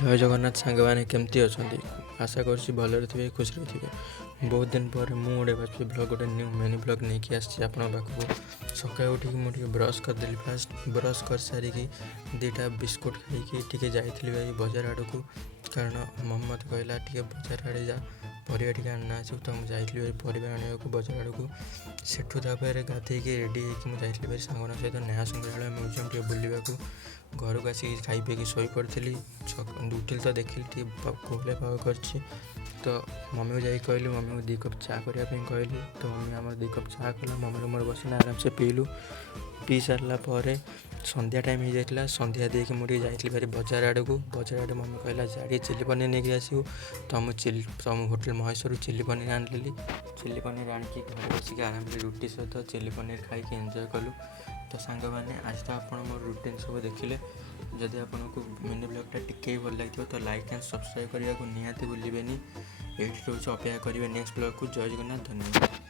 जय जगन्नाथ सांग मैंने केमती अच्छा आशा कर भलरे थे खुश थे। बहुत दिन पर मुझे गोटे ब्लग गोटे न्यू मिनी ब्लग नहीं कि आसी आप पाखक सका उठिक मुझे ब्रश करदेली फास्ट ब्रश कर सारिकी दुटा बिस्कुट खाई जाइए बजार आड़ को कारण मम्मी मत कहला टे बजार आड़े जा परिया टी आना आसू तो मुझे परिया आने को बजार आड़ को सेठू गाधे रेडी होती सांगना सहित न्याय संग्रहालय म्यूजियम टे बुलवाक घर को आसिक खाई पी शई पड़ी उठिल तो देखिली कोहले पाग कर तो मम्मी को जाकि कहली मम्मी को 2 कप चा करने कहली तो मम्मी आम 2 कप चा कला मम्मी मोर बसना आराम से पीलु पी सारा पर संध्या टाइम हो जाता संध्या देके मुझे जाइली भारी बजार आड़ को बजार आड़े मम्मी कहला जा चिल्ली पनीर नहीं आसू तो मुझे होटेल महेश्वर चिल्ली पनीर आनी चिल्ली पनीर आणिकी घर बसिक आराम से रुटी सहित चिल्ली पनीर खाई एंजॉय कलु। तो सांग मैंने आज तो आप मोर रुटीन सब देखिले जदि आपको मिनी ब्लॉगटा टिके भल लगे तो लाइक एंड सब्सक्राइब करने को निहाती भूलें। ये रोज अपेक्षा करेंगे नेक्स्ट ब्लॉग को। जय जगन्नाथ धन्यवाद।